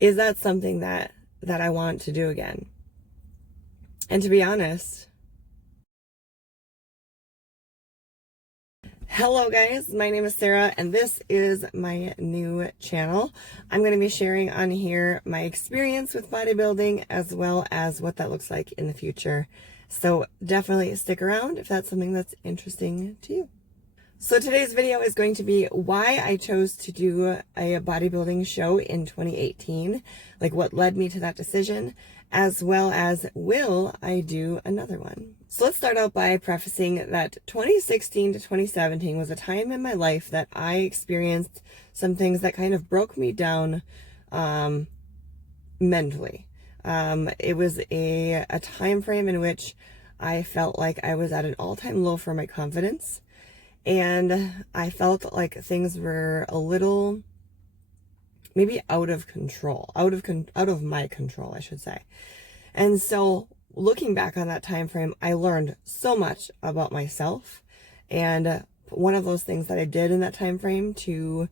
is that something that I want to do again? And to be honest, hello guys, my name is Sarah and this is my new channel. I'm going to be sharing on here my experience with bodybuilding as well as what that looks like in the future. So definitely stick around if that's something that's interesting to you. So today's video is going to be why I chose to do a bodybuilding show in 2018, like what led me to that decision, as well as will I do another one. So let's start out by prefacing that 2016 to 2017 was a time in my life that I experienced some things that kind of broke me down mentally. It was a time frame in which I felt like I was at an all-time low for my confidence. And I felt like things were a little, maybe out of control, out of my control, I should say. And so looking back on that time frame, I learned so much about myself. And one of those things that I did in that time frame to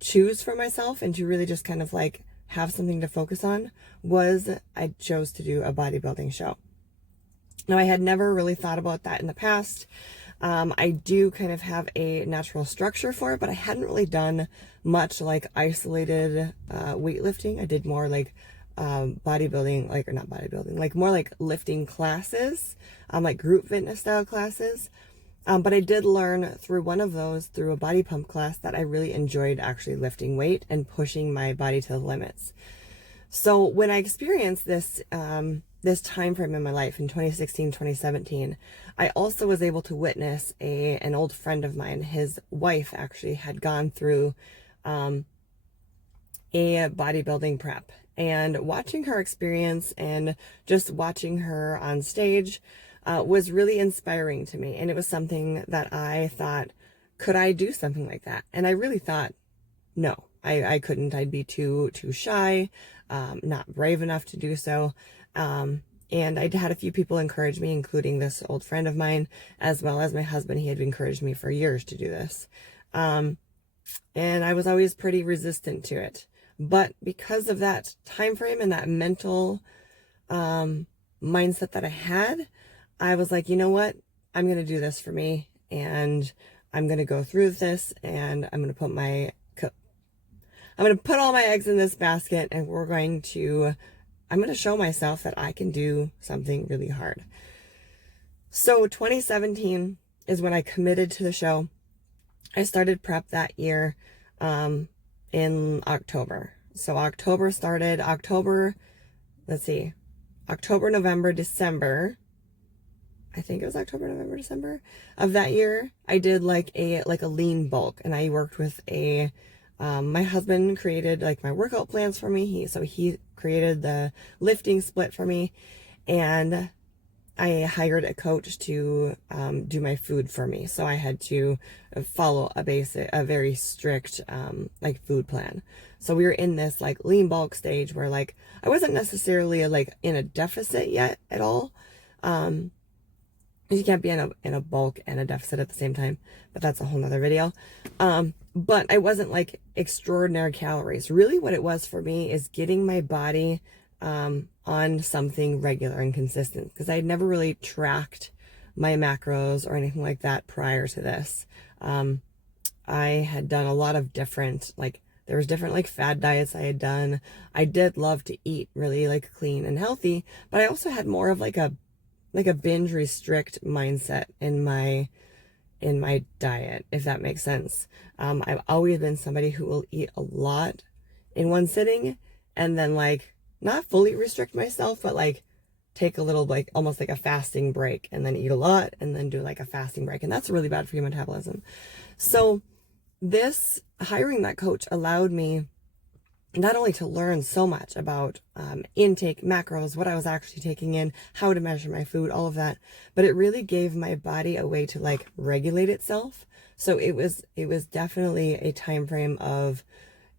choose for myself and to really just kind of like have something to focus on was I chose to do a bodybuilding show. Now, I had never really thought about that in the past. I do kind of have a natural structure for it, but I hadn't really done much like isolated weightlifting. I did more like bodybuilding, like, or not bodybuilding, like more like lifting classes, like group fitness style classes. But I did learn through one of those, through a body pump class, that I really enjoyed actually lifting weight and pushing my body to the limits. So when I experienced this, this time frame in my life in 2016, 2017, I also was able to witness an old friend of mine. His wife actually had gone through a bodybuilding prep, and watching her experience and just watching her on stage was really inspiring to me. And it was something that I thought, could I do something like that? And I really thought, no, I couldn't. I'd be too shy, not brave enough to do so. And I had a few people encourage me, including this old friend of mine, as well as my husband. He had encouraged me for years to do this. And I was always pretty resistant to it. But because of that time frame and that mental mindset that I had, I was like, you know what? I'm going to do this for me, and I'm going to go through this, and I'm going to put all my eggs in this basket, and I'm going to show myself that I can do something really hard. So 2017 is when I committed to the show. I started prep that year in October. So October, November, December. I think it was October, November, December of that year. I did like a lean bulk, and I worked with my husband created like my workout plans for me. He created the lifting split for me, and I hired a coach to do my food for me. So I had to follow a very strict like food plan. So we were in this like lean bulk stage where like I wasn't necessarily like in a deficit yet at all. You can't be in a bulk and a deficit at the same time, but that's a whole nother video. But I wasn't like extraordinary calories. Really what it was for me is getting my body on something regular and consistent, because I had never really tracked my macros or anything like that prior to this. I had done a lot of different, like there was different like fad diets I had done. I did love to eat really like clean and healthy, but I also had more of like a binge restrict mindset in my diet, if that makes sense. I've always been somebody who will eat a lot in one sitting and then like not fully restrict myself, but like take a little like almost like a fasting break and then eat a lot and then do like a fasting break. And that's really bad for your metabolism. So this hiring that coach allowed me not only to learn so much about intake, macros, what I was actually taking in, how to measure my food, all of that, but it really gave my body a way to like regulate itself. So it was definitely a time frame of,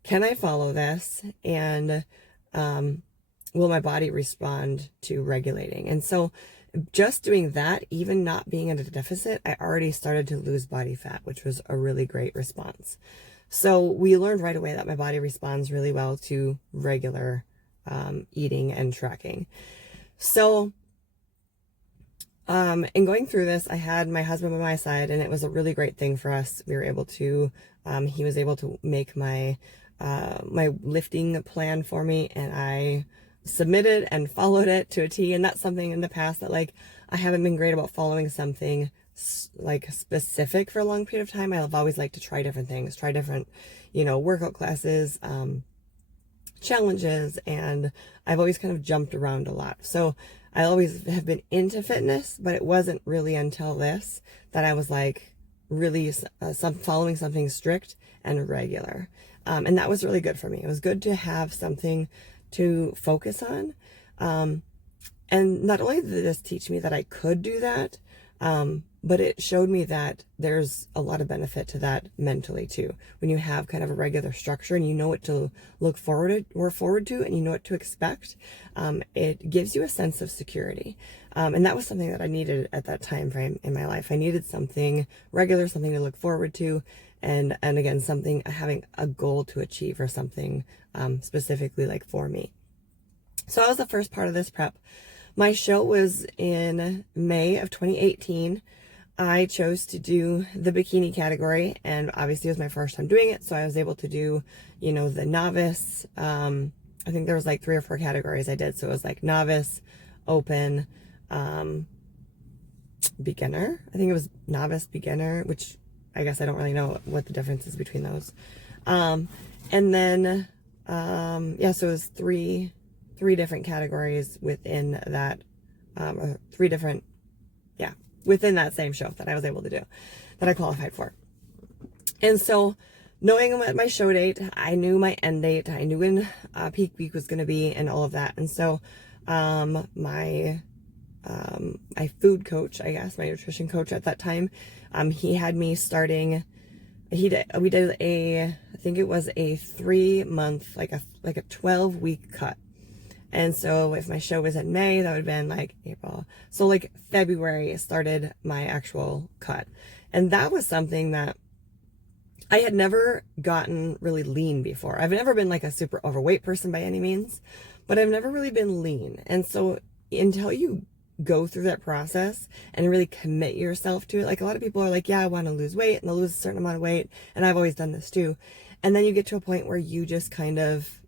can I follow this? And will my body respond to regulating? And so just doing that, even not being in a deficit, I already started to lose body fat, which was a really great response. So we learned right away that my body responds really well to regular eating and tracking. So in going through this, I had my husband by my side, and it was a really great thing for us. We were able to, he was able to make my lifting plan for me, and I submitted and followed it to a T. And that's something in the past that, like, I haven't been great about following something like specific for a long period of time. I've always liked to try different things, try different, workout classes, challenges, and I've always kind of jumped around a lot. So I always have been into fitness, but it wasn't really until this that I was like really following something strict and regular. And that was really good for me. It was good to have something to focus on. And not only did this teach me that I could do that, but it showed me that there's a lot of benefit to that mentally too. When you have kind of a regular structure and you know what to look forward to and you know what to expect, it gives you a sense of security. And that was something that I needed at that time frame in my life. I needed something regular, something to look forward to, and again, having a goal to achieve, or something specifically like for me. So that was the first part of this prep. My show was in May of 2018. I chose to do the bikini category, and obviously it was my first time doing it, so I was able to do, the novice. I think there was like 3 or 4 categories I did. So it was like novice, open, beginner. I think it was novice, beginner, which I guess I don't really know what the difference is between those. And then, so it was three different categories within that, within that same show that I was able to do, that I qualified for. And so knowing my show date, I knew my end date, I knew when peak week was going to be, and all of that. And so my food coach, I guess, my nutrition coach at that time, he had me starting, we did I think it was a 3-month, like a 12-week cut. And so if my show was in May, that would have been like April. So like February started my actual cut. And that was something that I had never gotten really lean before. I've never been like a super overweight person by any means, but I've never really been lean. And so until you go through that process and really commit yourself to it, like a lot of people are like, yeah, I want to lose weight, and they'll lose a certain amount of weight. And I've always done this too. And then you get to a point where you just kind of,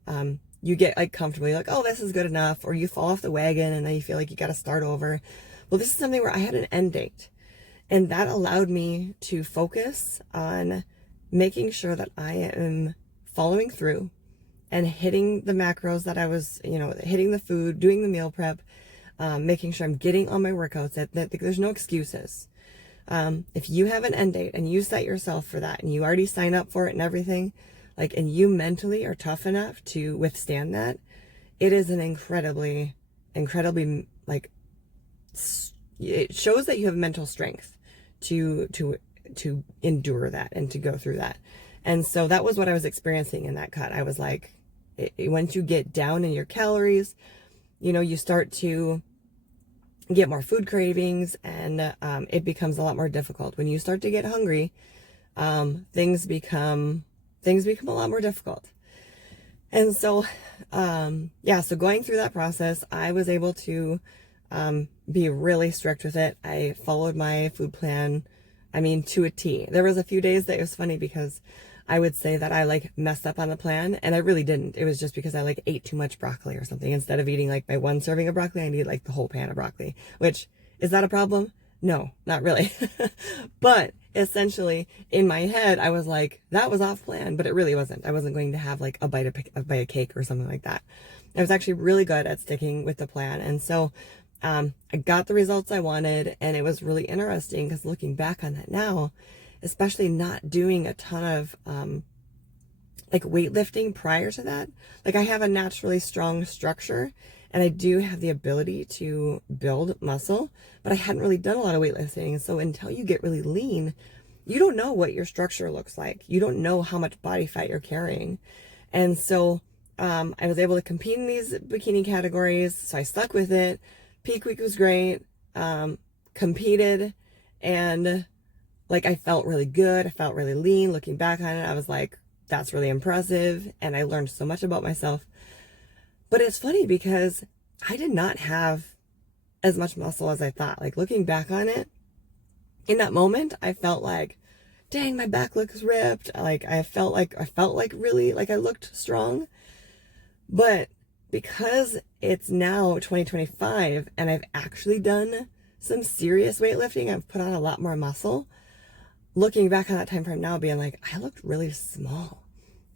you get like comfortable, you're like, oh, this is good enough, or you fall off the wagon and then you feel like you got to start over. Well, this is something where I had an end date, and that allowed me to focus on making sure that I am following through and hitting the macros that I was, hitting the food, doing the meal prep, making sure I'm getting on my workouts, that there's no excuses. If you have an end date and you set yourself for that and you already sign up for it and everything, and you mentally are tough enough to withstand that, it is an incredibly, it shows that you have mental strength to endure that and to go through that. And so that was what I was experiencing in that cut. I was like, once you get down in your calories, you start to get more food cravings, and it becomes a lot more difficult. When you start to get hungry, things become a lot more difficult. And so, so going through that process, I was able to be really strict with it. I followed my food plan, to a T. There was a few days that it was funny because I would say that I messed up on the plan, and I really didn't. It was just because I ate too much broccoli or something. Instead of eating my 1 serving of broccoli, I need the whole pan of broccoli, which, is that a problem? No, not really. But essentially in my head, I was like, that was off plan, but it really wasn't. I wasn't going to have a bite of cake or something like that. I was actually really good at sticking with the plan. And so, I got the results I wanted, and it was really interesting because looking back on that now, especially not doing a ton of, weightlifting prior to that, I have a naturally strong structure, and I do have the ability to build muscle, but I hadn't really done a lot of weightlifting. So until you get really lean, you don't know what your structure looks like. You don't know how much body fat you're carrying. And so I was able to compete in these bikini categories. So I stuck with it. Peak week was great. Competed, and I felt really good. I felt really lean. Looking back on it, I was like, that's really impressive. And I learned so much about myself. But it's funny because I did not have as much muscle as I thought. Like looking back on it, in that moment, I felt like, dang, my back looks ripped. Like I felt like really like I looked strong. But because it's now 2025 and I've actually done some serious weightlifting, I've put on a lot more muscle. Looking back on that time frame now, being like, I looked really small.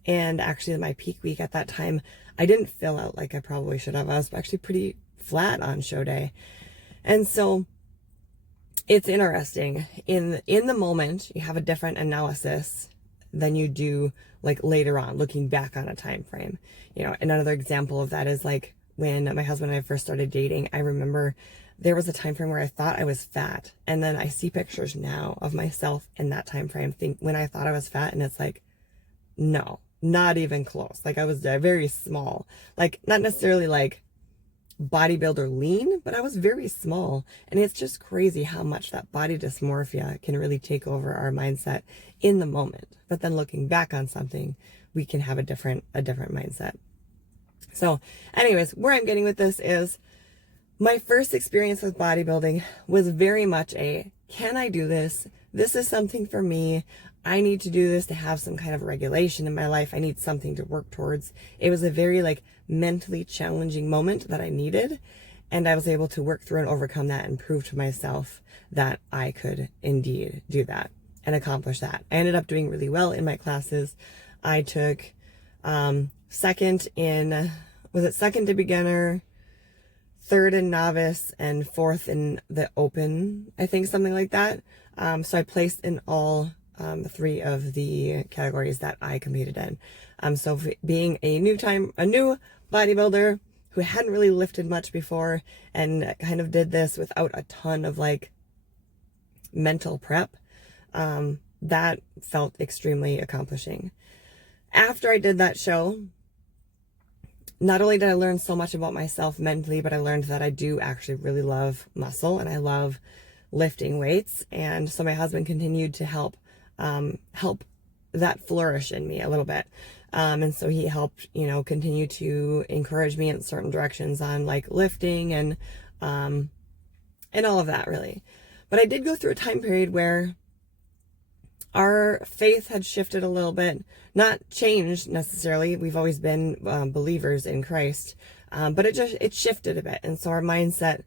And actually in my peak week at that time, I didn't fill out like I probably should have. I was actually pretty flat on show day. And so it's interesting. In the moment, you have a different analysis than you do like later on, looking back on a time frame. You know, another example of that is like when my husband and I first started dating. I remember there was a time frame where I thought I was fat, and then I see pictures now of myself in that time frame when I thought I was fat, and it's like, no, not even close. Like I was very small, like not necessarily like bodybuilder lean, but I was very small. And it's just crazy how much that body dysmorphia can really take over our mindset in the moment. But then looking back on something, we can have a different mindset. So anyways, where I'm getting with this is my first experience with bodybuilding was very much can I do this? This is something for me. I need to do this to have some kind of regulation in my life. I need something to work towards. It was a very like mentally challenging moment that I needed. And I was able to work through and overcome that and prove to myself that I could indeed do that and accomplish that. I ended up doing really well in my classes. I took second to beginner, third in novice, and fourth in the open, I think, something like that. So I placed in all three of the categories that I competed in. So being a new bodybuilder who hadn't really lifted much before and kind of did this without a ton of like mental prep, that felt extremely accomplishing. After I did that show, not only did I learn so much about myself mentally, but I learned that I do actually really love muscle and I love lifting weights. And so my husband continued to help that flourish in me a little bit. And so he helped, continue to encourage me in certain directions on like lifting and all of that really. But I did go through a time period where our faith had shifted a little bit, not changed necessarily. We've always been believers in Christ, but it shifted a bit. And so our mindset,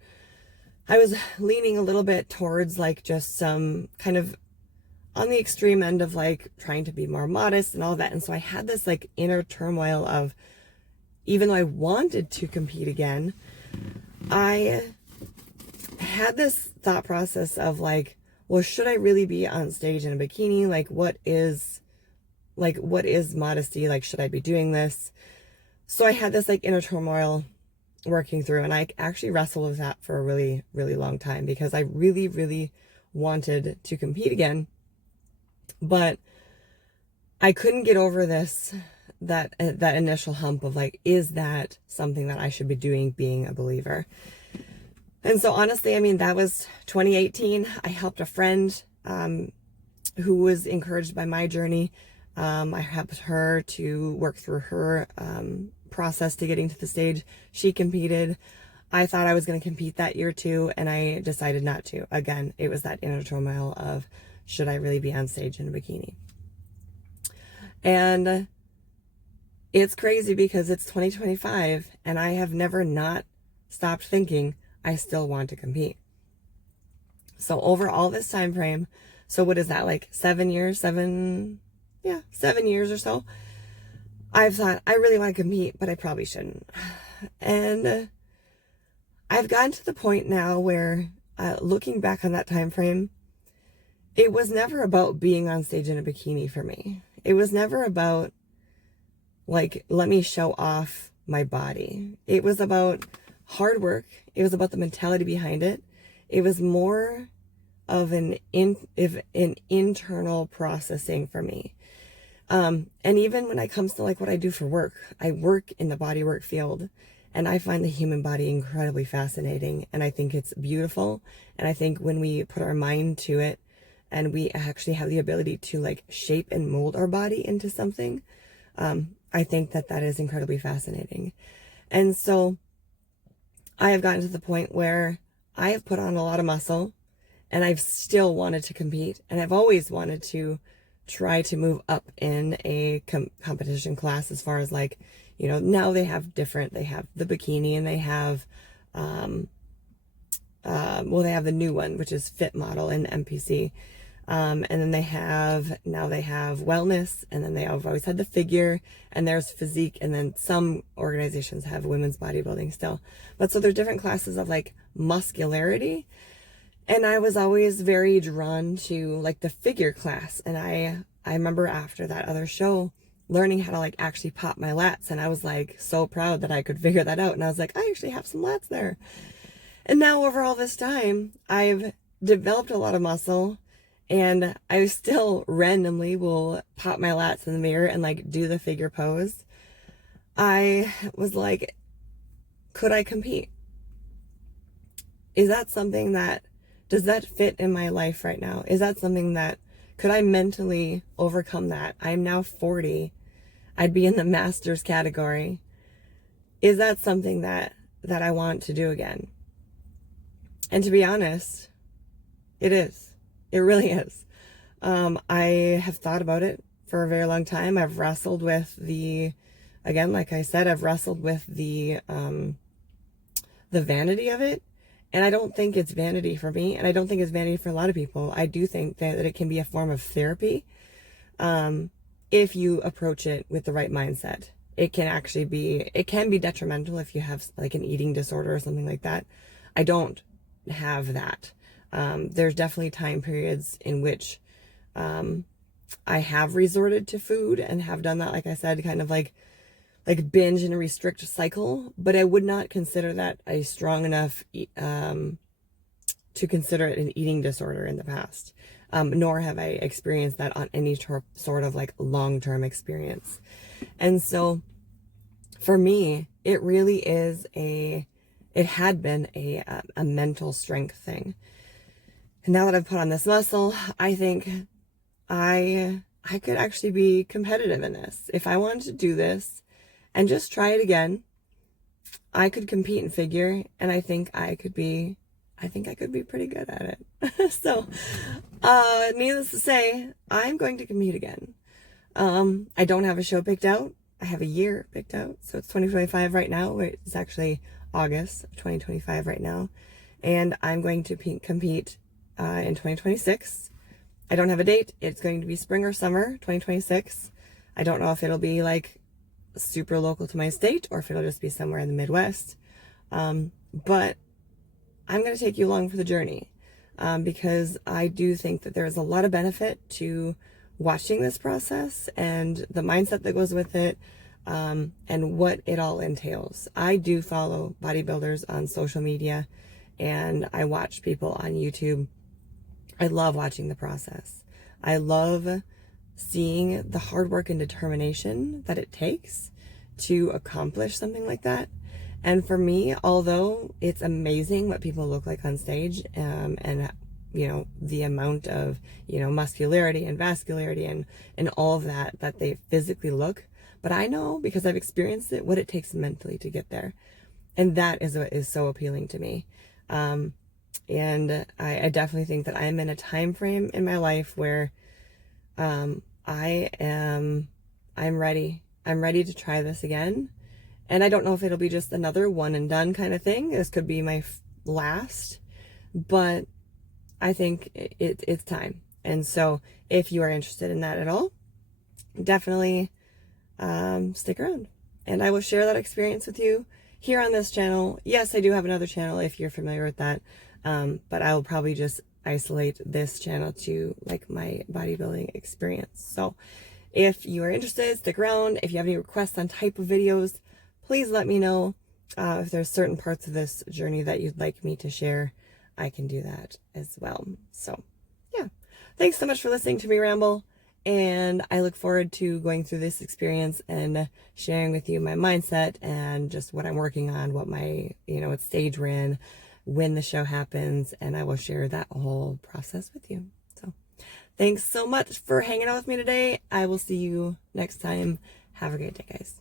I was leaning a little bit towards like just some kind of on the extreme end of like trying to be more modest and all that. And so I had this like inner turmoil of, even though I wanted to compete again, I had this thought process of like, well, should I really be on stage in a bikini? Like, what is modesty? Like, should I be doing this? So I had this like inner turmoil working through, and I actually wrestled with that for a really, really long time because I really, really wanted to compete again, but I couldn't get over that initial hump of like, is that something that I should be doing being a believer? And so honestly, I mean, that was 2018. I helped a friend who was encouraged by my journey. I helped her to work through her process to getting to the stage. She competed. I thought I was going to compete that year too, and I decided not to. Again, it was that inner turmoil of, should I really be on stage in a bikini? And it's crazy because it's 2025 and I have never not stopped thinking I still want to compete. So over all this time frame, so what is that, like 7 years, 7 years or so, I've thought I really want to compete, but I probably shouldn't. And I've gotten to the point now where looking back on that time frame, it was never about being on stage in a bikini for me. It was never about like, let me show off my body. It was about hard work. It was about the mentality behind it. It was more of an internal processing for me. And even when it comes to like what I do for work, I work in the bodywork field, and I find the human body incredibly fascinating, and I think it's beautiful. And I think when we put our mind to it and we actually have the ability to like shape and mold our body into something, I think that that is incredibly fascinating. And so I have gotten to the point where I have put on a lot of muscle, and I've still wanted to compete, and I've always wanted to try to move up in a competition class, as far as like, you know, now they have the bikini, and they have, well, they have the new one, which is Fit Model and MPC. And then they have wellness, and then they have always had the figure, and there's physique, and then some organizations have women's bodybuilding still. But so there's different classes of like muscularity. And I was always very drawn to like the figure class. And I remember after that other show learning how to like actually pop my lats. And I was like so proud that I could figure that out. And I was like, I actually have some lats there. And now over all this time, I've developed a lot of muscle, and I still randomly will pop my lats in the mirror and like do the figure pose. I was like, could I compete? Is that something that, does that fit in my life right now? Is that something that, could I mentally overcome that? I'm now 40. I'd be in the masters category. Is that something that I want to do again? And to be honest, it is. It really is. I have thought about it for a very long time. I've wrestled with again, like I said, I've wrestled with the vanity of it. And I don't think it's vanity for me. And I don't think it's vanity for a lot of people. I do think that it can be a form of therapy. If you approach it with the right mindset. It can be detrimental if you have like an eating disorder or something like that. I don't have that. There's definitely time periods in which I have resorted to food and have done that, like I said, kind of like binge and restrict cycle, but I would not consider that a strong enough to consider it an eating disorder in the past, nor have I experienced that on any sort of like long-term experience. And so for me, it really is it had been a mental strength thing. And now that I've put on this muscle, I think I could actually be competitive in this. If I wanted to do this and just try it again, I could compete in figure, and I think I could be pretty good at it. So, needless to say, I'm going to compete again. I don't have a show picked out. I have a year picked out. So it's 2025 right now. It's actually August of 2025 right now. And I'm going to compete in 2026. I don't have a date. It's going to be spring or summer 2026. I don't know if it'll be like super local to my state or if it'll just be somewhere in the Midwest. But I'm going to take you along for the journey because I do think that there's a lot of benefit to watching this process and the mindset that goes with it, and what it all entails. I do follow bodybuilders on social media, and I watch people on YouTube. I love watching the process. I love seeing the hard work and determination that it takes to accomplish something like that. And for me, although it's amazing what people look like on stage, and you know, the amount of, you know, muscularity and vascularity and all of that they physically look, but I know, because I've experienced it, what it takes mentally to get there. And that is what is so appealing to me. And I definitely think that I'm in a time frame in my life where I'm ready. I'm ready to try this again. And I don't know if it'll be just another one and done kind of thing. This could be my last, but I think it's time. And so if you are interested in that at all, definitely stick around. And I will share that experience with you here on this channel. Yes, I do have another channel if you're familiar with that. But I will probably just isolate this channel to like my bodybuilding experience. So if you are interested, stick around. If you have any requests on type of videos, please let me know. If there's certain parts of this journey that you'd like me to share, I can do that as well. So yeah, thanks so much for listening to me ramble. And I look forward to going through this experience and sharing with you my mindset and just what I'm working on, what what stage we're in, when the show happens, and I will share that whole process with you. So Thanks so much for hanging out with me today. I will see you next time. Have a great day, guys.